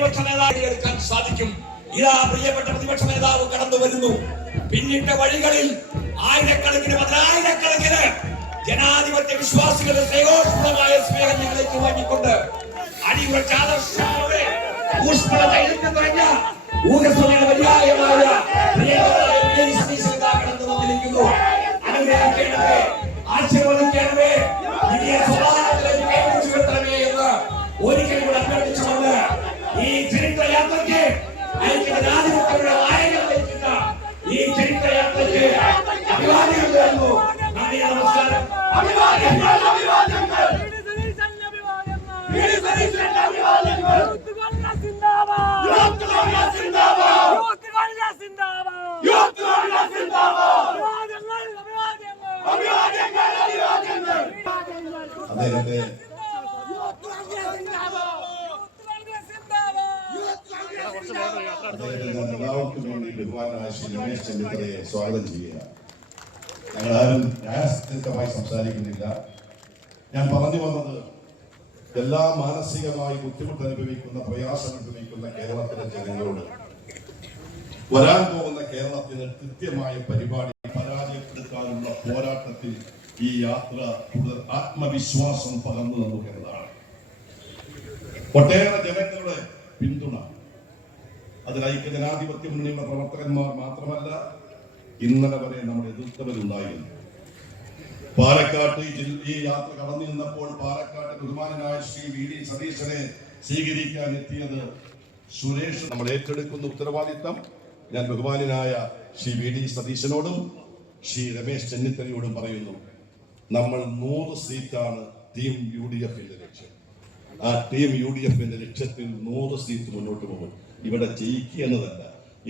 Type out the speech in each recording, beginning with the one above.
പ്രതിപക്ഷ നേതാവ് എടുക്കാൻ സാധിക്കും. ഇതാ പ്രിയപ്പെട്ട പ്രതിപക്ഷ നേതാവ് കടന്നു വരുന്നു. പിന്നിട്ട വഴികളിൽ ആയിരക്കണക്കിന് പതിനായിരക്കണക്കിന് ജനാധിപത്യ വിശ്വാസികളുടെ സ്നേഹോഷ്മളമായ സ്നേഹം നിങ്ങളേക്ക് വാങ്ങിക്കൊണ്ട് അടിയുറച്ച ആദർശങ്ങളുടെ അനുഗ്രഹിക്കണമേ ആശീർവദിക്കണമേ സ്വഭാവത്തിലേക്ക് ഐക്യ ജനാധിപത്യങ്ങളുടെ സംസാരിക്കുന്നില്ല ഞാൻ പറഞ്ഞു വന്നത് എല്ലാ മാനസികമായി ബുദ്ധിമുട്ട് അനുഭവിക്കുന്ന പ്രയാസം അനുഭവിക്കുന്ന കേരളത്തിലെ ജനങ്ങളോട് വരാൻ പോകുന്ന കേരളത്തിന് കൃത്യമായ പരിപാടി പരാജയപ്പെടുത്താനുള്ള പോരാട്ടത്തിൽ ഈ യാത്ര കൂടുതൽ ആത്മവിശ്വാസം പകർന്നു തന്നു എന്നതാണ്. ഒട്ടേറെ ജനങ്ങളുടെ പിന്തുണ. അതിൽ ഐക്യ ജനാധിപത്യ മുന്നണിയുടെ പ്രവർത്തകന്മാർ മാത്രമല്ല ഇന്നലെ വരെ നമ്മുടെ എതിർത്തവരുണ്ടായിരുന്നു. പാലക്കാട്ട് ഈ യാത്ര കടന്നു നിന്നപ്പോൾ പാലക്കാട്ട് ബഹുമാനായ ശ്രീ വി ഡി സതീശനെ സ്വീകരിക്കാൻ എത്തിയത് സുരേഷ്. നമ്മൾ ഏറ്റെടുക്കുന്ന ഉത്തരവാദിത്തം ഞാൻ ബഹുമാനായ ശ്രീ വി ഡി സതീശനോടും ശ്രീ രമേശ് ചെന്നിത്തലയോടും പറയുന്നു. നമ്മൾ നൂറ് സീറ്റാണ് ടീം യു ഡി എഫിന്റെ ലക്ഷ്യം. ആ ടീം യു ഡി എഫിന്റെ ലക്ഷ്യത്തിൽ നൂറ് സീറ്റ് മുന്നോട്ട് പോകും. ഇവിടെ ജയിക്കുക എന്നതല്ല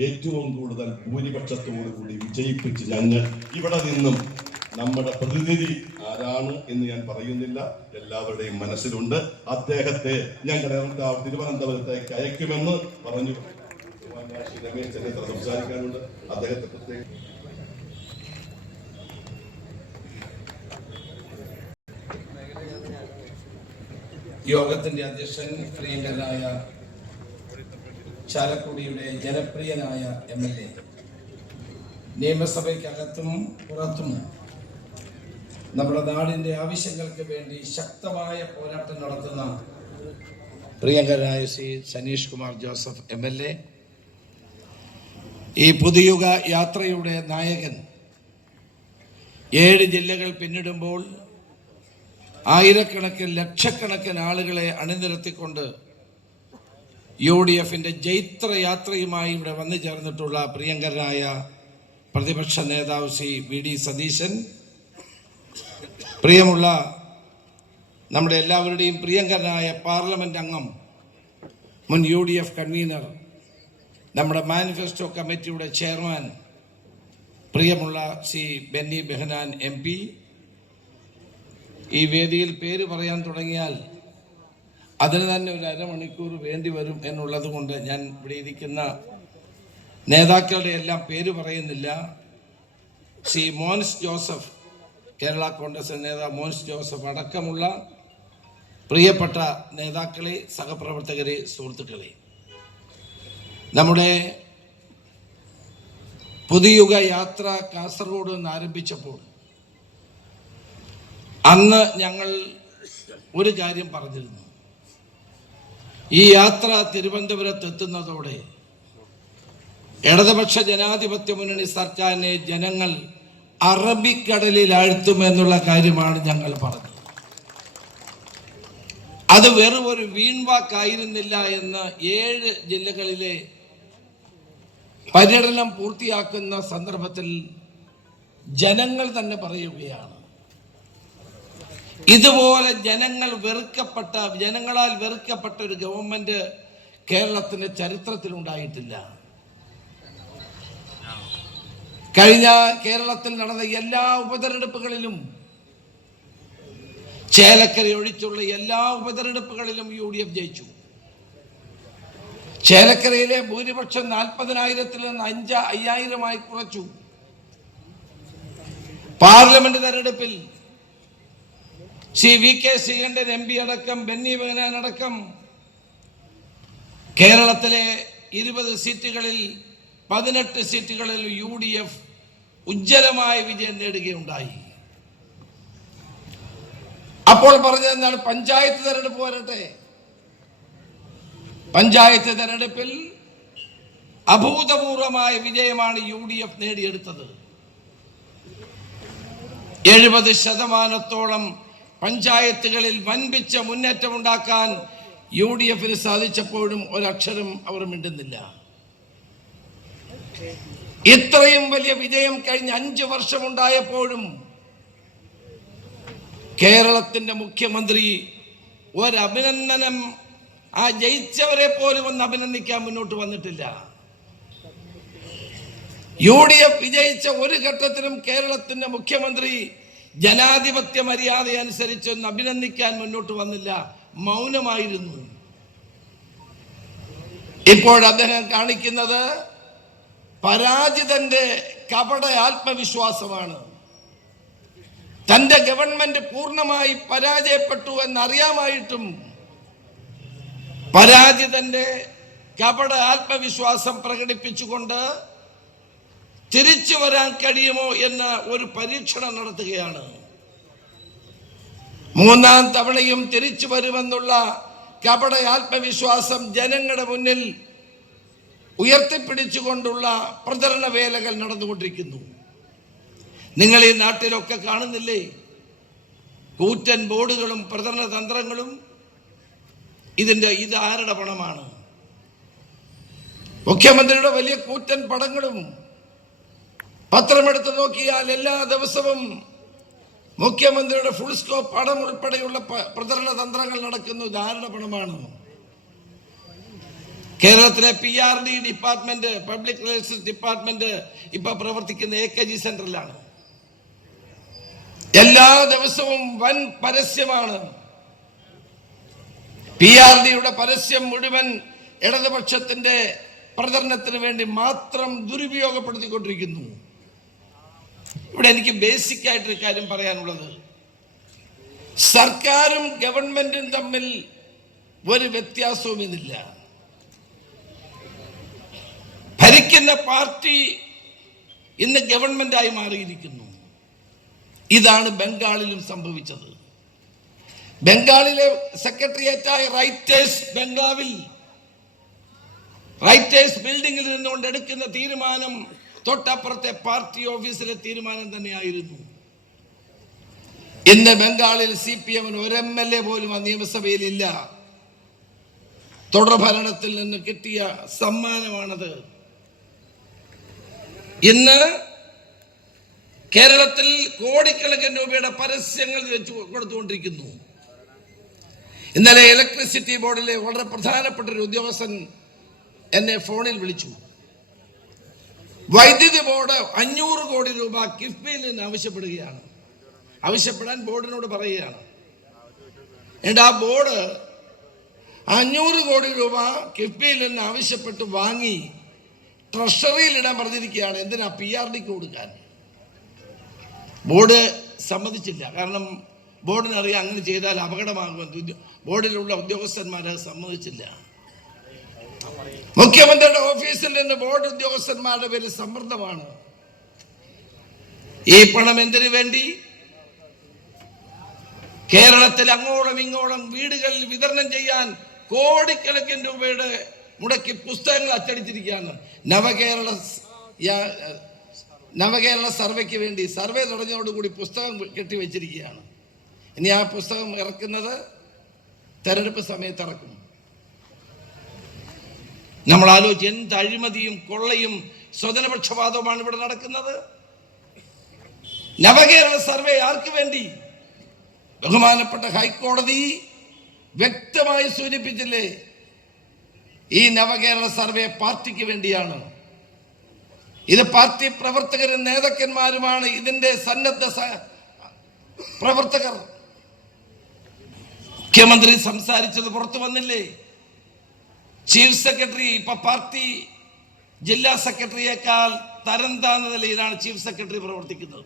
ഏറ്റവും കൂടുതൽ ഭൂരിപക്ഷത്തോടു കൂടി വിജയിപ്പിച്ച് ഞങ്ങൾ ഇവിടെ നിന്നും നമ്മുടെ പ്രതിനിധി ആരാണ് എന്ന് ഞാൻ പറയുന്നില്ല. എല്ലാവരുടെയും മനസ്സിലുണ്ട്. അദ്ദേഹത്തെ ഞങ്ങൾ എറണാകുളം തിരുവനന്തപുരത്തേക്ക് അയക്കുമെന്ന് പറഞ്ഞു. ചെന്നിത്തല സംസാരിക്കാനുണ്ട്. അദ്ദേഹത്തെ പ്രത്യേകം യോഗത്തിന്റെ അധ്യക്ഷൻ പ്രിയങ്കരനായ ചാലക്കുടിയുടെ ജനപ്രിയനായ എം എൽ എ. നിയമസഭയ്ക്കകത്തും പുറത്തും നമ്മുടെ നാടിന്റെ ആവശ്യങ്ങൾക്ക് വേണ്ടി ശക്തമായ പോരാട്ടം നടത്തുന്ന പ്രിയങ്കരനായ Shri Saneesh Kumar Joseph M L A ഈ പുതുയുഗ യാത്രയുടെ നായകൻ ഏഴ് ജില്ലകൾ പിന്നിടുമ്പോൾ ആയിരക്കണക്കിന് ലക്ഷക്കണക്കിന് ആളുകളെ അണിനിരത്തിക്കൊണ്ട് യു ഡി എഫിന്റെ ജൈത്ര യാത്രയുമായി ഇവിടെ വന്നു ചേർന്നിട്ടുള്ള പ്രിയങ്കരനായ പ്രതിപക്ഷ നേതാവ് ശ്രീ വി ഡി സതീശൻ പ്രിയമുള്ള നമ്മുടെ എല്ലാവരുടെയും പ്രിയങ്കരനായ പാർലമെന്റ് അംഗം മുൻ യു ഡി എഫ് കൺവീനർ നമ്മുടെ മാനിഫെസ്റ്റോ കമ്മിറ്റിയുടെ ചെയർമാൻ പ്രിയമുള്ള C Benny Behanan M P. ഈ വേദിയിൽ പേര് പറയാൻ തുടങ്ങിയാൽ അതിന് തന്നെ ഒരു അരമണിക്കൂർ വേണ്ടി വരും എന്നുള്ളത് കൊണ്ട് ഞാൻ ഇവിടെ ഇരിക്കുന്ന നേതാക്കളുടെ എല്ലാം പേര് പറയുന്നില്ല. സി മോൻസ് ജോസഫ് കേരള കോൺഗ്രസ് നേതാവ് മോൻസ് ജോസഫ് അടക്കമുള്ള പ്രിയപ്പെട്ട നേതാക്കളെ സഹപ്രവർത്തകരെ സുഹൃത്തുക്കളെ നമ്മുടെ പുതുയുഗ യാത്ര കാസർഗോഡ് നിന്ന് ആരംഭിച്ചപ്പോൾ അന്ന് ഞങ്ങൾ ഒരു കാര്യം പറഞ്ഞിരുന്നു. ഈ യാത്ര തിരുവനന്തപുരത്ത് എത്തുന്നതോടെ ഇടതുപക്ഷ ജനാധിപത്യ മുന്നണി സർക്കാരിനെ ജനങ്ങൾ അറബിക്കടലിൽ ആഴ്ത്തുമെന്നുള്ള കാര്യമാണ് ഞങ്ങൾ പറഞ്ഞത്. അത് വെറും ഒരു വീൺവാക്കായിരുന്നില്ല എന്ന് ഏഴ് ജില്ലകളിലെ പര്യടനം പൂർത്തിയാക്കുന്ന സന്ദർഭത്തിൽ ജനങ്ങൾ തന്നെ പറയുകയാണ്. ഇതുപോലെ ജനങ്ങൾ വെറുക്കപ്പെട്ട ജനങ്ങളാൽ വെറുക്കപ്പെട്ട ഒരു ഗവൺമെന്റ് കേരളത്തിന്റെ ചരിത്രത്തിൽ ഉണ്ടായിട്ടില്ല കഴിഞ്ഞ കേരളത്തിൽ നടന്ന എല്ലാ ഉപതെരഞ്ഞെടുപ്പുകളിലും ചേലക്കര ഒഴിച്ചുള്ള എല്ലാ ഉപതെരഞ്ഞെടുപ്പുകളിലും യു ഡി എഫ് ജയിച്ചു. ചേലക്കരയിലെ ഭൂരിപക്ഷം നാൽപ്പതിനായിരത്തിൽ നിന്ന് അഞ്ച് അയ്യായിരമായി കുറച്ചു. പാർലമെന്റ് തെരഞ്ഞെടുപ്പിൽ C V K Sreekandan M P അടക്കം ബെന്നി ബഹനാൻ അടക്കം കേരളത്തിലെ ഇരുപത് സീറ്റുകളിൽ പതിനെട്ട് സീറ്റുകളിൽ യു ഡി എഫ് ഉജ്ജ്വലമായ വിജയം നേടുകയുണ്ടായി. അപ്പോൾ പറഞ്ഞത് എന്താണ്? പഞ്ചായത്ത് തെരഞ്ഞെടുപ്പ് വരട്ടെ. പഞ്ചായത്ത് തെരഞ്ഞെടുപ്പിൽ അഭൂതപൂർവമായ വിജയമാണ് യു ഡി എഫ് നേടിയെടുത്തത്. എഴുപത് ശതമാനത്തോളം പഞ്ചായത്തുകളിൽ വൻപിച്ച മുന്നേറ്റമുണ്ടാക്കാൻ യു ഡി എഫിന് സാധിച്ചപ്പോഴും ഒരക്ഷരം അവർ മിണ്ടുന്നില്ല. ഇത്രയും വലിയ വിജയം കഴിഞ്ഞ അഞ്ചു വർഷമുണ്ടായപ്പോഴും കേരളത്തിന്റെ മുഖ്യമന്ത്രി ഒരഭിനന്ദനം ആ ജയിച്ചവരെ പോലും ഒന്ന് അഭിനന്ദിക്കാൻ മുന്നോട്ട് വന്നിട്ടില്ല. യു ഡി എഫ് വിജയിച്ച ഒരു ഘട്ടത്തിലും കേരളത്തിന്റെ മുഖ്യമന്ത്രി ജനാധിപത്യ മര്യാദ അനുസരിച്ച് ഒന്ന് അഭിനന്ദിക്കാൻ മുന്നോട്ട് വന്നില്ല. മൗനമായിരുന്നു. ഇപ്പോൾ അദ്ദേഹം കാണിക്കുന്നത് പരാജിതന്റെ കപട ആത്മവിശ്വാസമാണ്. തന്റെ ഗവൺമെന്റ് പൂർണമായി പരാജയപ്പെട്ടു എന്നറിയാമായിട്ടും പരാജിതന്റെ കപട ആത്മവിശ്വാസം പ്രകടിപ്പിച്ചുകൊണ്ട് തിരിച്ചു വരാൻ കഴിയുമോ എന്ന ഒരു പരീക്ഷണം നടത്തുകയാണ്. മൂന്നാം തവണയും തിരിച്ചു വരുമെന്നുള്ള കപട ആത്മവിശ്വാസം ജനങ്ങളുടെ മുന്നിൽ ഉയർത്തിപ്പിടിച്ചുകൊണ്ടുള്ള പ്രചരണ വേലകൾ നടന്നുകൊണ്ടിരിക്കുന്നു. നിങ്ങൾ ഈ നാട്ടിലൊക്കെ കാണുന്നില്ലേ? കൂറ്റൻ ബോർഡുകളും പ്രചരണ തന്ത്രങ്ങളും ഇതിന്റെ ഇത് ആരുടെ പണമാണ്? മുഖ്യമന്ത്രിയുടെ വലിയ കൂറ്റൻ പടങ്ങളും പത്രമെടുത്ത് നോക്കിയാൽ എല്ലാ ദിവസവും മുഖ്യമന്ത്രിയുടെ ഫുൾ സ്കോപ്പ് പടം ഉൾപ്പെടെയുള്ള പ്രചരണ തന്ത്രങ്ങൾ നടക്കുന്നു. ഇത് ആരുടെ പണമാണ്? കേരളത്തിലെ P R D department public relations department ഇപ്പൊ പ്രവർത്തിക്കുന്ന എ കെ ജി സെന്ററിലാണ് എല്ലാ ദിവസവും വൻ പരസ്യമാണ്. പി ആർ ഡിയുടെ പരസ്യം മുഴുവൻ ഇടതുപക്ഷത്തിന്റെ പ്രചരണത്തിന് വേണ്ടി മാത്രം ദുരുപയോഗപ്പെടുത്തിക്കൊണ്ടിരിക്കുന്നു. ഇവിടെ എനിക്ക് ബേസിക് ആയിട്ടൊരു കാര്യം പറയാനുള്ളത്. സർക്കാരും ഗവൺമെന്റും തമ്മിൽ ഒരു വ്യത്യാസവും ഇതില്ല ഭരിക്കുന്ന പാർട്ടി ഇന്ന് ഗവൺമെന്റായി മാറിയിരിക്കുന്നു. ഇതാണ് ബംഗാളിലും സംഭവിച്ചത്. ബംഗാളിലെ സെക്രട്ടേറിയറ്റായ റൈറ്റേഴ്സ് ബംഗാവിൽ റൈറ്റേഴ്സ് ബിൽഡിംഗിൽ നിന്നുകൊണ്ട് എടുക്കുന്ന തീരുമാനം തൊട്ടപ്പുറത്തെ പാർട്ടി ഓഫീസിലെ തീരുമാനം തന്നെയായിരുന്നു. ഇന്ന് ബംഗാളിൽ സി പി എമ്മിന് ഒരു എം എൽ എ പോലും ആ നിയമസഭയിൽ ഇല്ല തുടർ ഭരണത്തിൽ നിന്ന് കിട്ടിയ സമ്മാനമാണത്. ഇന്ന് കേരളത്തിൽ കോടിക്കണക്കിന് രൂപയുടെ പരസ്യങ്ങൾ വെച്ച് കൊടുത്തുകൊണ്ടിരിക്കുന്നു. ഇന്നലെ ഇലക്ട്രിസിറ്റി ബോർഡിലെ വളരെ പ്രധാനപ്പെട്ട ഒരു ഉദ്യോഗസ്ഥൻ എന്നെ ഫോണിൽ വിളിച്ചു. വൈദ്യുതി ബോർഡ് അഞ്ഞൂറ് കോടി രൂപ കിഫ്ബിയിൽ നിന്ന് ആവശ്യപ്പെടുകയാണ്. ആവശ്യപ്പെടാൻ ബോർഡിനോട് പറയുകയാണ്. എന്നിട്ട് ആ ബോർഡ് അഞ്ഞൂറ് കോടി രൂപ കിഫ്ബിയിൽ നിന്ന് ആവശ്യപ്പെട്ട് വാങ്ങി ട്രഷറിയിൽ ഇടാൻ പറഞ്ഞിരിക്കുകയാണ് എന്തിനാ പി ആർ ഡിക്ക് കൊടുക്കാൻ? ബോർഡ് സമ്മതിച്ചില്ല. കാരണം ബോർഡിന് അറിയാം അങ്ങനെ ചെയ്താൽ അപകടമാകുമെന്ന്. ബോർഡിലുള്ള ഉദ്യോഗസ്ഥന്മാർ സമ്മതിച്ചില്ല. മുഖ്യമന്ത്രിയുടെ ഓഫീസിൽ നിന്ന് ബോർഡ് ഉദ്യോഗസ്ഥന്മാരുടെ പേര് സമ്മർദ്ദമാണ്. ഈ പണം എന്തിനു വേണ്ടി? കേരളത്തിൽ അങ്ങോളം ഇങ്ങോളം വീടുകളിൽ വിതരണം ചെയ്യാൻ കോടിക്കണക്കിന് രൂപയുടെ മുടക്കി പുസ്തകങ്ങൾ അച്ചടിച്ചിരിക്കുകയാണ്. നവകേരള നവകേരള സർവേക്ക് വേണ്ടി സർവേ തുടങ്ങിയതോടുകൂടി പുസ്തകം കെട്ടിവെച്ചിരിക്കുകയാണ്. ഇനി ആ പുസ്തകം ഇറക്കുന്നത് തെരഞ്ഞെടുപ്പ് സമയത്ത് ഇറക്കും നമ്മൾ ആലോചിച്ച് എന്ത് അഴിമതിയും കൊള്ളയും സ്വജനപക്ഷപാതവുമാണ് ഇവിടെ നടക്കുന്നത്? നവകേരള സർവേ ആർക്ക് വേണ്ടി? ബഹുമാനപ്പെട്ട ഹൈക്കോടതി വ്യക്തമായി സൂചിപ്പിച്ചില്ലേ? ഈ നവകേരള സർവേ പാർട്ടിക്ക് വേണ്ടിയാണ്. ഇത് പാർട്ടി പ്രവർത്തകരും നേതാക്കന്മാരുമാണ് ഇതിന്റെ സന്നദ്ധ പ്രവർത്തകർ. മുഖ്യമന്ത്രി സംസാരിച്ചത് പുറത്തു വന്നില്ലേ? ചീഫ് സെക്രട്ടറി ഇപ്പൊ പാർട്ടി ജില്ലാ സെക്രട്ടറിയേക്കാൾ തരം താഴ്ന്ന നിലയിലാണ് ചീഫ് സെക്രട്ടറി പ്രവർത്തിക്കുന്നത്.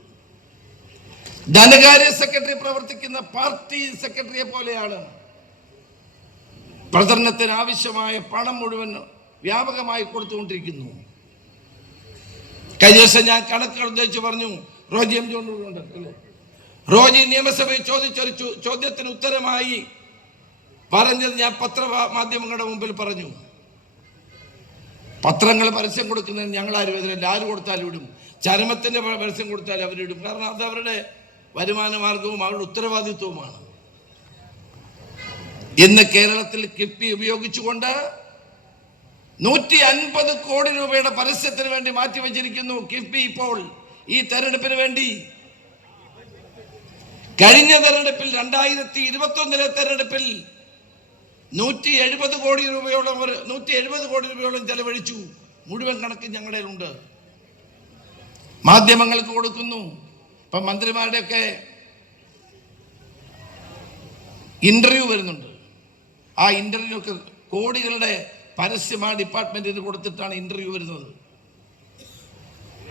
ധനകാര്യ സെക്രട്ടറി പ്രവർത്തിക്കുന്ന പാർട്ടി സെക്രട്ടറിയെ പോലെയാണ്. പ്രചരണത്തിന് ആവശ്യമായ പണം മുഴുവൻ വ്യാപകമായി കൊടുത്തുകൊണ്ടിരിക്കുന്നു. കഴിഞ്ഞ ദിവസം ഞാൻ കണക്കുകൾ ഉദ്ദേശിച്ച് പറഞ്ഞു റോജി എം റോജി നിയമസഭയിൽ ചോദിച്ചൊരു ചോദ്യത്തിന് ഉത്തരമായി പറഞ്ഞത് ഞാൻ പത്ര മാധ്യമങ്ങളുടെ മുമ്പിൽ പറഞ്ഞു. പത്രങ്ങൾ പരസ്യം കൊടുക്കുന്നതിന് ഞങ്ങൾ ആരും ആര് കൊടുത്താലും ഇടും. ചരമത്തിന്റെ പ- പരസ്യം കൊടുത്താലും അവരിടും. കാരണം അത് അവരുടെ വരുമാന മാർഗവും അവരുടെ ഉത്തരവാദിത്വവുമാണ്. ഇന്ന് കേരളത്തിൽ കിഫ്ബി ഉപയോഗിച്ചുകൊണ്ട് നൂറ്റി അൻപത് കോടി രൂപയുടെ പരസ്യത്തിന് വേണ്ടി മാറ്റിവെച്ചിരിക്കുന്നു കിഫ്ബി ഇപ്പോൾ ഈ തെരഞ്ഞെടുപ്പിന് വേണ്ടി. കഴിഞ്ഞ തെരഞ്ഞെടുപ്പിൽ രണ്ടായിരത്തി ഇരുപത്തി ഒന്നിലെ തെരഞ്ഞെടുപ്പിൽ നൂറ്റി എഴുപത് കോടി രൂപയോളം ഒരു നൂറ്റി എഴുപത് കോടി രൂപയോളം ചെലവഴിച്ചു. മുഴുവൻ കണക്ക് ഞങ്ങളുടെ ഉണ്ട് മാധ്യമങ്ങൾക്ക് കൊടുക്കുന്നു. ഇപ്പൊ മന്ത്രിമാരുടെയൊക്കെ ഇന്റർവ്യൂ വരുന്നുണ്ട്. ആ ഇന്റർവ്യൂ ഒക്കെ കോടികളുടെ പരസ്യം ആ ഡിപ്പാർട്ട്മെന്റിന് കൊടുത്തിട്ടാണ് ഇന്റർവ്യൂ വരുന്നത്.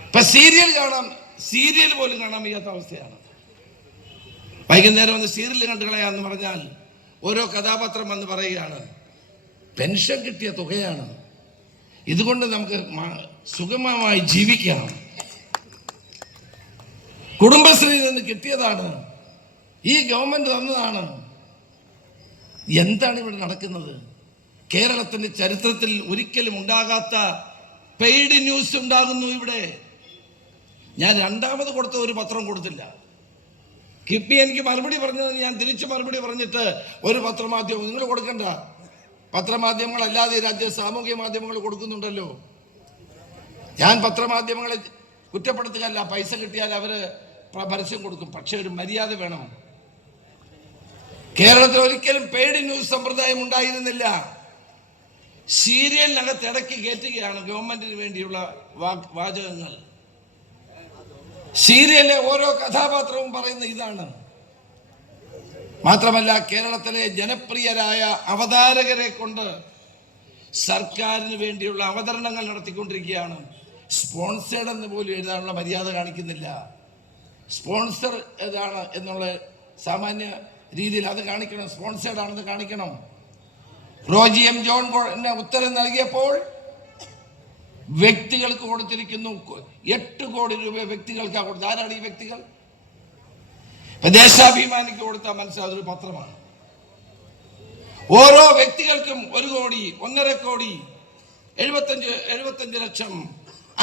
ഇപ്പൊ സീരിയൽ കാണാം സീരിയൽ പോലും കാണാൻ വയ്യാത്ത അവസ്ഥയാണ്. വൈകുന്നേരം വന്ന് സീരിയൽ കണ്ടു കളയാന്ന് പറഞ്ഞാൽ ഓരോ കഥാപാത്രം വന്ന് പറയുകയാണ് പെൻഷൻ കിട്ടിയ തുകയാണ്. ഇതുകൊണ്ട് നമുക്ക് സുഗമമായി ജീവിക്കാം. കുടുംബശ്രീയിൽ നിന്ന് കിട്ടിയതാണ്. ഈ ഗവൺമെന്റ് തന്നതാണ്. എന്താണ് ഇവിടെ നടക്കുന്നത്? കേരളത്തിന്റെ ചരിത്രത്തിൽ ഒരിക്കലും ഉണ്ടാകാത്ത പെയ്ഡ് ന്യൂസ് ഉണ്ടാകുന്നു ഇവിടെ. ഞാൻ രണ്ടാമത് കൊടുത്ത ഒരു പത്രം കൊടുത്തില്ല. കിപ്പി എനിക്ക് മറുപടി പറഞ്ഞത് ഞാൻ തിരിച്ചു മറുപടി പറഞ്ഞിട്ട് ഒരു പത്രമാധ്യമം നിങ്ങൾ കൊടുക്കണ്ട. ഈ രാജ്യ സാമൂഹ്യ മാധ്യമങ്ങൾ കൊടുക്കുന്നുണ്ടല്ലോ. ഞാൻ പത്രമാധ്യമങ്ങളെ കുറ്റപ്പെടുത്തുകയല്ല പൈസ കിട്ടിയാൽ അവർ പരസ്യം കൊടുക്കും. പക്ഷെ ഒരു മര്യാദ വേണം. കേരളത്തിൽ ഒരിക്കലും പെയ്ഡ് ന്യൂസ് സമ്പ്രദായം ഉണ്ടായിരുന്നില്ല. സീരിയലിനകത്ത് ഇടയ്ക്ക് കയറ്റുകയാണ് ഗവൺമെന്റിന് വേണ്ടിയുള്ള വാചകങ്ങൾ. സീരിയലിലെ ഓരോ കഥാപാത്രവും പറയുന്ന ഇതാണ്. മാത്രമല്ല കേരളത്തിലെ ജനപ്രിയരായ അവതാരകരെ കൊണ്ട് സർക്കാരിന് വേണ്ടിയുള്ള അവതരണങ്ങൾ നടത്തിക്കൊണ്ടിരിക്കുകയാണ്. സ്പോൺസേഡ് എന്ന് പോലും എഴുതാനുള്ള മര്യാദ കാണിക്കുന്നില്ല. സ്പോൺസർ ഏതാണ് എന്നുള്ള സാമാന്യ രീതിയിൽ അത് കാണിക്കണം സ്പോൺസേഡ് ആണെന്ന് കാണിക്കണം. റോജി എം ജോൺ ഉത്തരം നൽകിയപ്പോൾ വ്യക്തികൾക്ക് കൊടുത്തിരിക്കുന്നു എട്ട് കോടി രൂപ വ്യക്തികൾക്കാണ് കൊടുത്തത്. ആരാണ് ഈ വ്യക്തികൾ? ദേശാഭിമാനിക്ക് കൊടുത്ത മനസ്സിലാ അതൊരു പത്രമാണ്. ഓരോ വ്യക്തികൾക്കും ഒരു കോടി ഒന്നര കോടി എഴുപത്തഞ്ച് എഴുപത്തഞ്ച് ലക്ഷം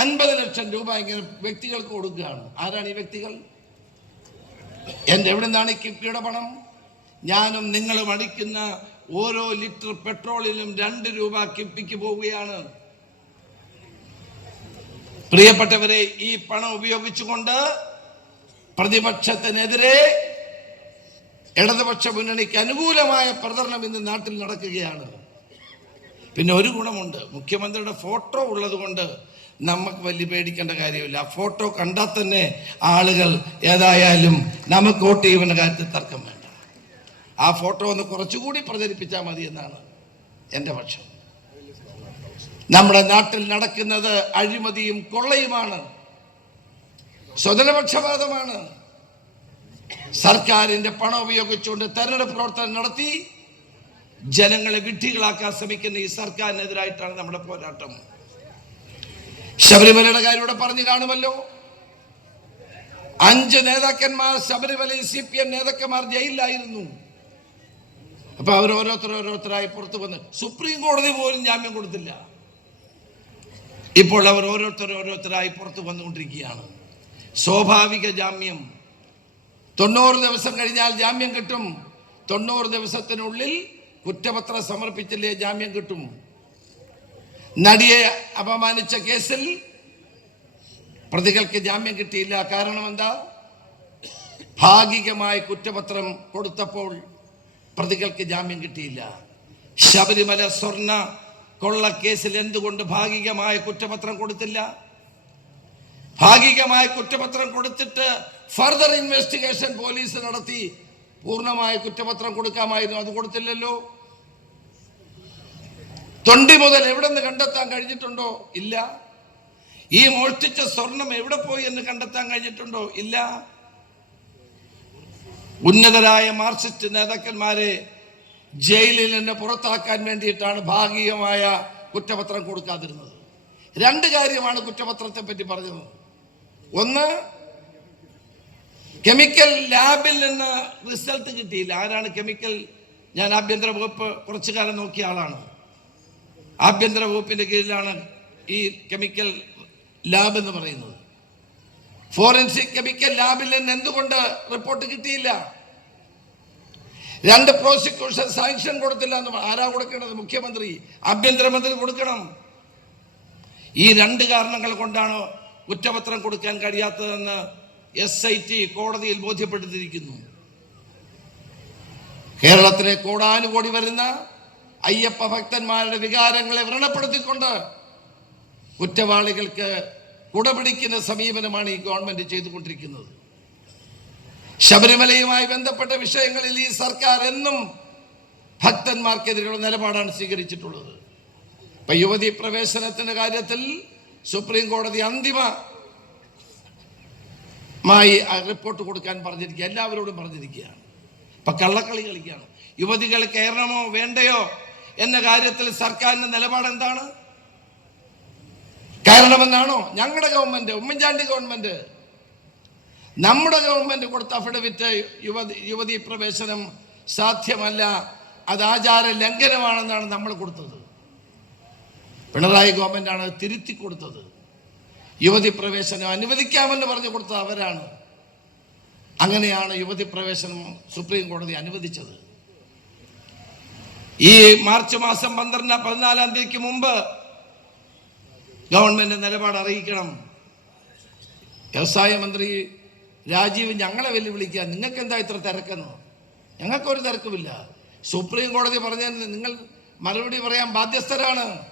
അൻപത് ലക്ഷം രൂപ ഇങ്ങനെ വ്യക്തികൾക്ക് കൊടുക്കുകയാണ്. ആരാണ് ഈ വ്യക്തികൾ? എന്റെ എവിടെ നിന്നാണ് ഈ കിഫ്ബിയുടെ പണം ഞാനും നിങ്ങളും അടിക്കുന്ന ഓരോ ലിറ്റർ പെട്രോളിലും രണ്ട് രൂപ കിപ്പിക്ക് പോവുകയാണ്. പ്രിയപ്പെട്ടവരെ ഈ പണം ഉപയോഗിച്ചുകൊണ്ട് പ്രതിപക്ഷത്തിനെതിരെ ഇടതുപക്ഷ മുന്നണിക്ക് അനുകൂലമായ പ്രചരണം ഇന്ന് നാട്ടിൽ നടക്കുകയാണ്. പിന്നെ ഒരു ഗുണമുണ്ട് മുഖ്യമന്ത്രിയുടെ ഫോട്ടോ ഉള്ളതുകൊണ്ട് നമുക്ക് വലിയ പേടിക്കേണ്ട കാര്യമില്ല. ആ ഫോട്ടോ കണ്ടാൽ തന്നെ ആളുകൾ ഏതായാലും നമുക്ക് വോട്ട് ചെയ്യുന്ന കാര്യത്തിൽ തർക്കം വേണ്ട. ആ ഫോട്ടോ ഒന്ന് കുറച്ചുകൂടി പ്രചരിപ്പിച്ചാൽ മതി എന്നാണ് എന്റെ പക്ഷം. നമ്മുടെ നാട്ടിൽ നടക്കുന്നത് അഴിമതിയും കൊള്ളയുമാണ്. സ്വജനപക്ഷപാതമാണ്. സർക്കാരിന്റെ പണം ഉപയോഗിച്ചുകൊണ്ട് തെരഞ്ഞെടുപ്പ് പ്രവർത്തനം നടത്തി ജനങ്ങളെ വിഡ്ഢികളാക്കാൻ ശ്രമിക്കുന്ന ഈ സർക്കാരിനെതിരായിട്ടാണ് നമ്മുടെ പോരാട്ടം. ശബരിമലയുടെ കാര്യം ഇവിടെ പറഞ്ഞു കാണുമല്ലോ. അഞ്ച് നേതാക്കന്മാർ ശബരിമലയിൽ സി പി എം നേതാക്കന്മാർ ജയിലിലായിരുന്നു. അപ്പൊ അവർ ഓരോരുത്തർ ഓരോരുത്തരായി പുറത്തു വന്ന് സുപ്രീം കോടതി പോലും ജാമ്യം കൊടുത്തില്ല. ഇപ്പോൾ അവർ ഓരോരുത്തർ ഓരോരുത്തരായി പുറത്തു വന്നുകൊണ്ടിരിക്കുകയാണ്. സ്വാഭാവിക ജാമ്യം. തൊണ്ണൂറ് ദിവസം കഴിഞ്ഞാൽ ജാമ്യം കിട്ടും. തൊണ്ണൂറ് ദിവസത്തിനുള്ളിൽ കുറ്റപത്രം സമർപ്പിച്ചില്ലേ ജാമ്യം കിട്ടും. നടിയെ അപമാനിച്ച കേസിൽ പ്രതികൾക്ക് ജാമ്യം കിട്ടിയില്ല. കാരണം എന്താ? ഭാഗികമായി കുറ്റപത്രം കൊടുത്തപ്പോൾ പ്രതികൾക്ക് ജാമ്യം കിട്ടിയില്ല. ശബരിമല സ്വർണ കൊള്ളക്കേസിൽ എന്തുകൊണ്ട് ഭാഗികമായ കുറ്റപത്രം കൊടുത്തില്ല? ഭാഗികമായ കുറ്റപത്രം കൊടുത്തിട്ട് ഫർദർ ഇൻവെസ്റ്റിഗേഷൻ പോലീസ് നടത്തി പൂർണമായ കുറ്റപത്രം കൊടുക്കാമായിരുന്നു. അത് കൊടുത്തില്ലല്ലോ. തൊണ്ടി മുതൽ എവിടെ നിന്ന് കണ്ടെത്താൻ കഴിഞ്ഞിട്ടുണ്ടോ? ഇല്ല. ഈ മോഷ്ടിച്ച സ്വർണം എവിടെ പോയി എന്ന് കണ്ടെത്താൻ കഴിഞ്ഞിട്ടുണ്ടോ? ഇല്ല. ഉന്നതരായ മാർക്സിസ്റ്റ് നേതാക്കന്മാരെ ജയിലിൽ നിന്ന് പുറത്താക്കാൻ വേണ്ടിയിട്ടാണ് ഭാഗികമായ കുറ്റപത്രം കൊടുക്കാതിരുന്നത്. രണ്ട് കാര്യമാണ് കുറ്റപത്രത്തെ പറ്റി പറഞ്ഞത്. ഒന്ന് കെമിക്കൽ ലാബിൽ നിന്ന് റിസൾട്ട് കിട്ടിയില്ല. ആരാണ് കെമിക്കൽ? ഞാൻ ആഭ്യന്തര വകുപ്പ് കുറച്ചു കാലം നോക്കിയ ആളാണ്. ആഭ്യന്തര വകുപ്പിന്റെ കീഴിലാണ് ഈ കെമിക്കൽ ലാബ് എന്ന് പറയുന്നത്. ഫോറൻസിക് കെമിക്കൽ ലാബിൽ നിന്ന് എന്തുകൊണ്ട് റിപ്പോർട്ട് കിട്ടിയില്ല? രണ്ട് പ്രോസിക്യൂഷൻ സാങ്ഷൻ കൊടുത്തില്ല എന്ന് ആരാ കൊടുക്കേണ്ടത്? മുഖ്യമന്ത്രി ആഭ്യന്തരമന്ത്രി കൊടുക്കണം. ഈ രണ്ട് കാരണങ്ങൾ കൊണ്ടാണ് കുറ്റപത്രം കൊടുക്കാൻ കഴിയാത്തതെന്ന് എസ് ഐ ടി കോടതിയിൽ ബോധ്യപ്പെട്ടിരിക്കുന്നു. കേരളത്തിലെ കോടാനുകോടി വരുന്ന അയ്യപ്പ ഭക്തന്മാരുടെ വികാരങ്ങളെ വ്രണപ്പെടുത്തിക്കൊണ്ട് കുറ്റവാളികൾക്ക് കുടപിടിക്കുന്ന സമീപനമാണ് ഈ ഗവൺമെന്റ് ചെയ്തുകൊണ്ടിരിക്കുന്നത്. ശബരിമലയുമായി ബന്ധപ്പെട്ട വിഷയങ്ങളിൽ ഈ സർക്കാർ എന്നും ഭക്തന്മാർക്കെതിരെയുള്ള നിലപാടാണ് സ്വീകരിച്ചിട്ടുള്ളത്. ഇപ്പൊ യുവതി പ്രവേശനത്തിന്റെ കാര്യത്തിൽ സുപ്രീം കോടതി അന്തിമമായി മായി റിപ്പോർട്ട് കൊടുക്കാൻ പറഞ്ഞിരിക്കുക എല്ലാവരോടും പറഞ്ഞിരിക്കുകയാണ്. ഇപ്പൊ കള്ളക്കളി കളിക്കുകയാണ്. യുവതികൾ കയറണമോ വേണ്ടയോ എന്ന കാര്യത്തിൽ സർക്കാരിന്റെ നിലപാട് എന്താണ് കയറണമെന്നാണോ ഞങ്ങളുടെ ഗവൺമെന്റ് ഉമ്മൻചാണ്ടി ഗവൺമെന്റ് നമ്മുടെ ഗവൺമെന്റ് കൊടുത്ത അഫിഡവിറ്റ് യുവതി യുവതി പ്രവേശനം സാധ്യമല്ല. അത് ആചാര ലംഘനമാണെന്നാണ് നമ്മൾ കൊടുത്തത്. പിണറായി ഗവൺമെന്റ് അത് തിരുത്തി കൊടുത്തത്. യുവതി പ്രവേശനം അനുവദിക്കാമെന്ന് പറഞ്ഞു കൊടുത്തത് അവരാണ്. അങ്ങനെയാണ് യുവതി പ്രവേശനം സുപ്രീം കോടതി അനുവദിച്ചത്. ഈ മാർച്ച് മാസം പന്ത്രണ്ട് പതിനാലാം തീയതിക്ക് മുമ്പ് ഗവൺമെന്റ് നിലപാട് അറിയിക്കണം. വ്യവസായ മന്ത്രി രാജീവ് ഞങ്ങളെ വെല്ലുവിളിക്കുക. നിങ്ങൾക്ക് എന്താ ഇത്ര തിരക്കെന്ന്? ഞങ്ങൾക്കൊരു തിരക്കുമില്ല. സുപ്രീം കോടതി പറഞ്ഞതിന് നിങ്ങൾ മറുപടി പറയാൻ ബാധ്യസ്ഥരാണ്.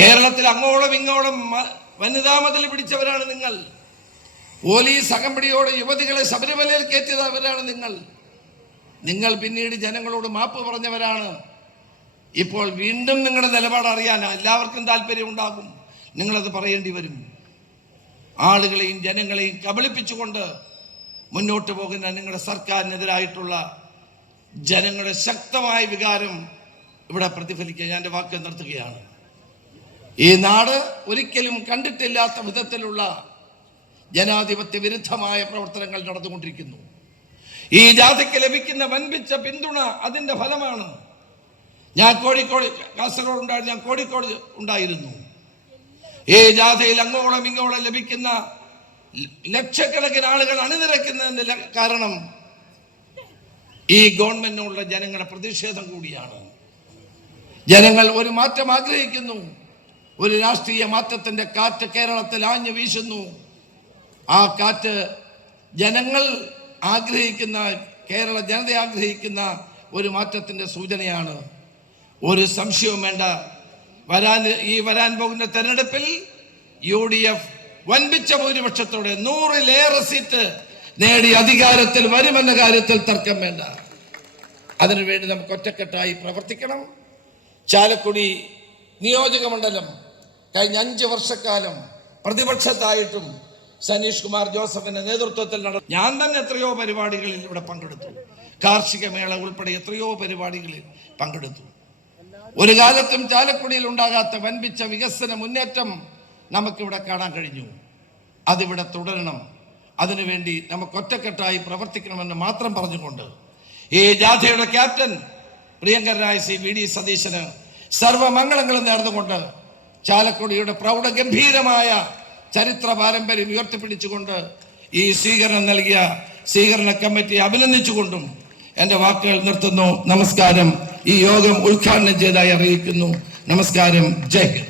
കേരളത്തിൽ അങ്ങോളം ഇങ്ങോളം വനിതാ മതിൽ പിടിച്ചവരാണ് നിങ്ങൾ. പോലീസ് അകമ്പടിയോടെ യുവതികളെ ശബരിമലയിൽ കയറ്റിയതവരാണ് നിങ്ങൾ. നിങ്ങൾ പിന്നീട് ജനങ്ങളോട് മാപ്പ് പറഞ്ഞവരാണ്. ഇപ്പോൾ വീണ്ടും നിങ്ങളുടെ നിലപാട് അറിയാൻ എല്ലാവർക്കും താല്പര്യം ഉണ്ടാകും. നിങ്ങളത് പറയേണ്ടി വരും. ആളുകളെയും ജനങ്ങളെയും കബളിപ്പിച്ചുകൊണ്ട് മുന്നോട്ട് പോകുന്ന നിങ്ങളുടെ സർക്കാരിനെതിരായിട്ടുള്ള ജനങ്ങളുടെ ശക്തമായ വികാരം ഇവിടെ പ്രതിഫലിക്കുക ഞാൻ എന്റെ വാക്ക് നിർത്തുകയാണ്. ഈ നാട് ഒരിക്കലും കണ്ടിട്ടില്ലാത്ത വിധത്തിലുള്ള ജനാധിപത്യ വിരുദ്ധമായ പ്രവർത്തനങ്ങൾ നടന്നുകൊണ്ടിരിക്കുന്നു. ഈ ജാഥയ്ക്ക് ലഭിക്കുന്ന വൻപിച്ച പിന്തുണ അതിന്റെ ഫലമാണ്. ഞാൻ കോഴിക്കോട് കാസർഗോഡ് ഉണ്ടായിരുന്നു ഞാൻ കോഴിക്കോട് ഉണ്ടായിരുന്നു. ഈ ജാഥയിൽ അങ്ങോളം ഇങ്ങോളം ലഭിക്കുന്ന ലക്ഷക്കണക്കിന് ആളുകൾ അണിനിരക്കുന്നതിന്റെ കാരണം ഈ ഗവൺമെന്റിനുള്ള ജനങ്ങളുടെ പ്രതിഷേധം കൂടിയാണ്. ജനങ്ങൾ ഒരു മാറ്റം ആഗ്രഹിക്കുന്നു. ഒരു രാഷ്ട്രീയ മാറ്റത്തിന്റെ കാറ്റ് കേരളത്തിൽ ആഞ്ഞു വീശുന്നു. ആ കാറ്റ് ജനങ്ങൾ ആഗ്രഹിക്കുന്ന കേരള ജനത ആഗ്രഹിക്കുന്ന ഒരു മാറ്റത്തിന്റെ സൂചനയാണ്. ഒരു സംശയവും വേണ്ട. വരാൻ ഈ വരാൻ പോകുന്ന തെരഞ്ഞെടുപ്പിൽ യു ഡി എഫ് വൻപിച്ച ഭൂരിപക്ഷത്തോടെ നൂറിലേറെ സീറ്റ് നേടി അധികാരത്തിൽ വരുമെന്ന കാര്യത്തിൽ തർക്കം വേണ്ട. അതിനുവേണ്ടി നമുക്ക് ഒറ്റക്കെട്ടായി പ്രവർത്തിക്കണം. ചാലക്കുടി നിയോജക മണ്ഡലം കഴിഞ്ഞ അഞ്ച് വർഷക്കാലം പ്രതിപക്ഷത്തായിട്ടും സനീഷ് കുമാർ ജോസഫിന്റെ നേതൃത്വത്തിൽ നട ഞാൻ തന്നെ എത്രയോ പരിപാടികളിൽ ഇവിടെ പങ്കെടുത്തു. കാർഷിക മേള ഉൾപ്പെടെ എത്രയോ പരിപാടികളിൽ പങ്കെടുത്തു. ഒരു കാലത്തും ചാലക്കുടിയിൽ ഉണ്ടാകാത്ത വൻപിച്ച വികസന മുന്നേറ്റം നമുക്കിവിടെ കാണാൻ കഴിഞ്ഞു. അതിവിടെ തുടരണം. അതിനുവേണ്ടി നമുക്ക് ഒറ്റക്കെട്ടായി പ്രവർത്തിക്കണമെന്ന് മാത്രം പറഞ്ഞുകൊണ്ട് ഈ ജാഥയുടെ ക്യാപ്റ്റൻ പ്രിയങ്കരനായ സി വി ഡി സതീശന് സർവമംഗളങ്ങളും നേർന്നുകൊണ്ട് ചാലക്കുടിയുടെ പ്രൗഢഗംഭീരമായ ചരിത്ര പാരമ്പര്യം ഉയർത്തിപ്പിടിച്ചുകൊണ്ട് ഈ സ്വീകരണം നൽകിയ സ്വീകരണ കമ്മിറ്റി അഭിനന്ദിച്ചുകൊണ്ടും എന്റെ വാക്കുകൾ നിർത്തുന്നു. നമസ്കാരം. ഈ യോഗം ഉദ്ഘാടനം ചെയ്തതായി അറിയിക്കുന്നു. നമസ്കാരം. ജയ്